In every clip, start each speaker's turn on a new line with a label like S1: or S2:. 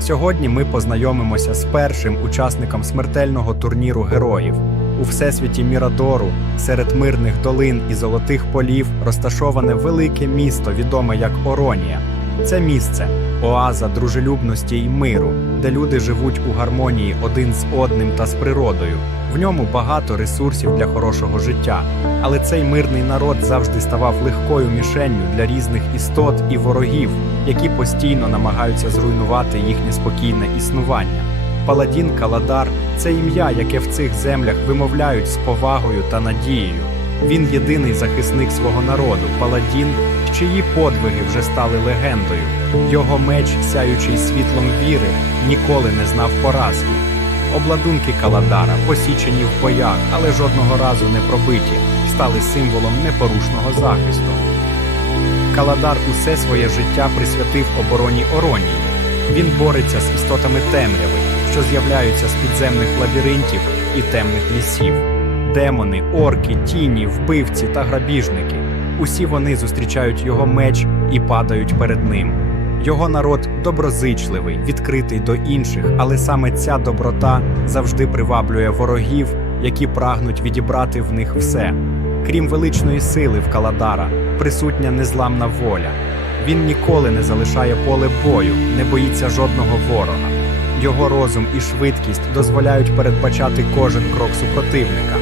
S1: Сьогодні ми познайомимося з першим учасником смертельного турніру героїв. У всесвіті Мірадору, серед мирних долин і золотих полів, розташоване велике місто, відоме як Оронія. Це місце оаза дружелюбності й миру, де люди живуть у гармонії один з одним та з природою. В ньому багато ресурсів для хорошого життя, але цей мирний народ завжди ставав легкою мішенню для різних істот і ворогів, які постійно намагаються зруйнувати їхнє спокійне існування. Паладін Каладар це ім'я, яке в цих землях вимовляють з повагою та надією. Він єдиний захисник свого народу, паладін, чиї подвиги вже стали легендою. Його меч, сяючий світлом віри, ніколи не знав поразки. Обладунки Каладара, посічені в боях, але жодного разу не пробиті, стали символом непорушного захисту. Каладар усе своє життя присвятив обороні Оронії. Він бореться з істотами темряви, що з'являються з підземних лабіринтів і темних лісів. Демони, орки, тіні, вбивці та грабіжники. Усі вони зустрічають його меч і падають перед ним. Його народ доброзичливий, відкритий до інших, але саме ця доброта завжди приваблює ворогів, які прагнуть відібрати в них все. Крім величної сили в Каладара, присутня незламна воля. Він ніколи не залишає поле бою, не боїться жодного ворога. Його розум і швидкість дозволяють передбачати кожен крок супротивника,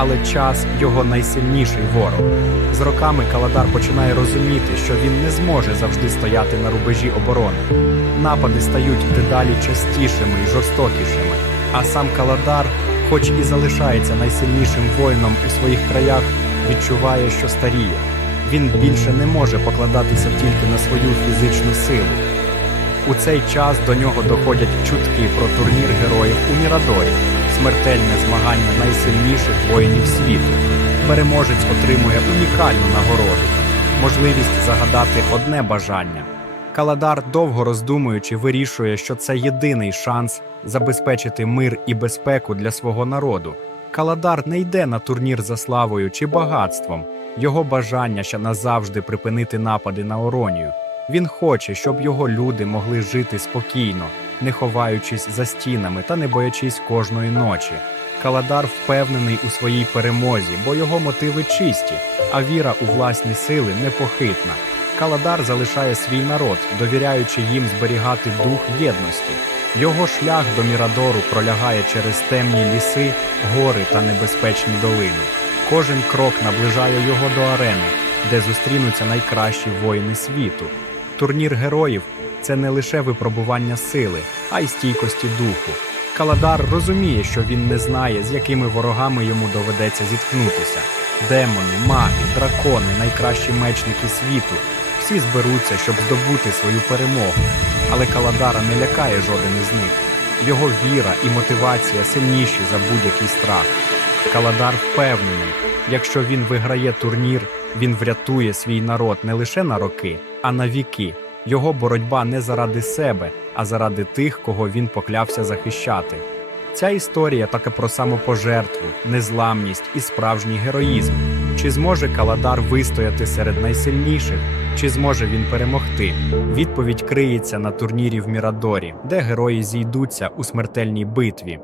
S1: але час його найсильніший ворог. З роками Каладар починає розуміти, що він не зможе завжди стояти на рубежі оборони. Напади стають дедалі частішими і жорстокішими, а сам Каладар, хоч і залишається найсильнішим воїном у своїх краях, відчуває, що старіє. Він більше не може покладатися тільки на свою фізичну силу. У цей час до нього доходять чутки про турнір героїв у Мірадорі, смертельне змагання найсильніших воїнів світу. Переможець отримує унікальну нагороду, можливість загадати одне бажання. Каладар, довго роздумуючи, вирішує, що це єдиний шанс забезпечити мир і безпеку для свого народу. Каладар не йде на турнір за славою чи багатством. Його бажання ще назавжди припинити напади на Оронію. Він хоче, щоб його люди могли жити спокійно, не ховаючись за стінами та не боячись кожної ночі. Каладар впевнений у своїй перемозі, бо його мотиви чисті, а віра у власні сили непохитна. Каладар залишає свій народ, довіряючи їм зберігати дух єдності. Його шлях до Мірадору пролягає через темні ліси, гори та небезпечні долини. Кожен крок наближає його до арени, де зустрінуться найкращі воїни світу. Турнір героїв це не лише випробування сили, а й стійкості духу. Каладар розуміє, що він не знає, з якими ворогами йому доведеться зіткнутися. Демони, маги, дракони, найкращі мечники світу всі зберуться, щоб здобути свою перемогу. Але Каладара не лякає жоден із них. Його віра і мотивація сильніші за будь-який страх. Каладар впевнений, якщо він виграє турнір, він врятує свій народ не лише на роки, а на віки. Його боротьба не заради себе, а заради тих, кого він поклявся захищати. Ця історія така про самопожертву, незламність і справжній героїзм. Чи зможе Каладар вистояти серед найсильніших? Чи зможе він перемогти? Відповідь криється на турнірі в Мірадорі, де герої зійдуться у смертельній битві.